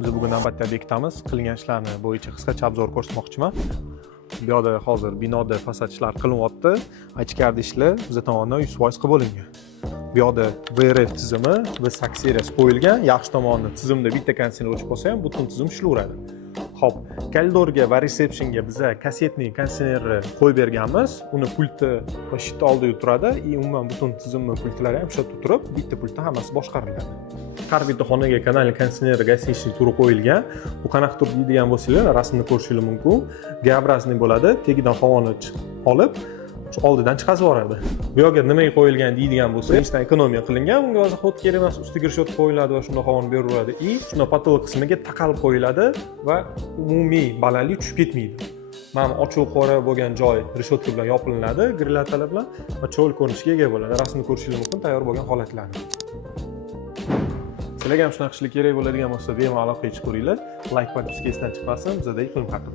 Biz bugun navbatdagi obyektimiz qilingan ishlarni bo'yicha qisqacha obzor ko'rsatmoqchiman. Bu yerda hozir binoda fasad ishlari qilinyapti. Ichkarida ishlar biz tomonidan 100% qilib bo'lingan. Bu yerda VRF tizimi V8 seriyasi qo'yilgan. Yaxshi tomoni tizimda bitta konditsioner o'chib qolsa ham butun tizim ishlayveradi. Xo'p, koridorga va resepsiyonga biz kassetniy konditsionerni qo'yib berganmiz. Uni pulti va shit oldida turadi. Umuman butun tizimning pultlari ham shu yerda turib, bitta pultda hammasi boshqariladi. Har bitta xonaga kanalli konditsioner gasinchli turi qo'yilgan. Bu qanaqa tur deydigan bo'lsanglar, rasmni ko'rishingiz mumkin. G-obrazniy bo'ladi. Tagidan havoni olib, oldidan chiqazib yuboradi. Bu yerga nimaga qo'yilgan deydigan bo'lsa, birinchidan ekonomiya qilingan. Bunga hozir xod kerak emas, ustiga rishot qo'yiladi va shunda havoni beraveradi. Shunda patolog qismiga taqalib qo'yiladi va umumiy balandlik tushib ketmaydi. Mana ochiq qora bo'lgan joy rishotka bilan yopilinadi, grillatalar bilan va cho'l ko'rinishga ega bo'ladi. Rasmni ko'rishingiz mumkin tayyor bo'lgan holatlarni. Sizlarga ham shunaqa qilishlik kerak bo'ladigan bo'lsa, bemalol aloqaga chiqib ko'ringlar. Like podpiska esdan chiqmasin, bizda iqlim haqida.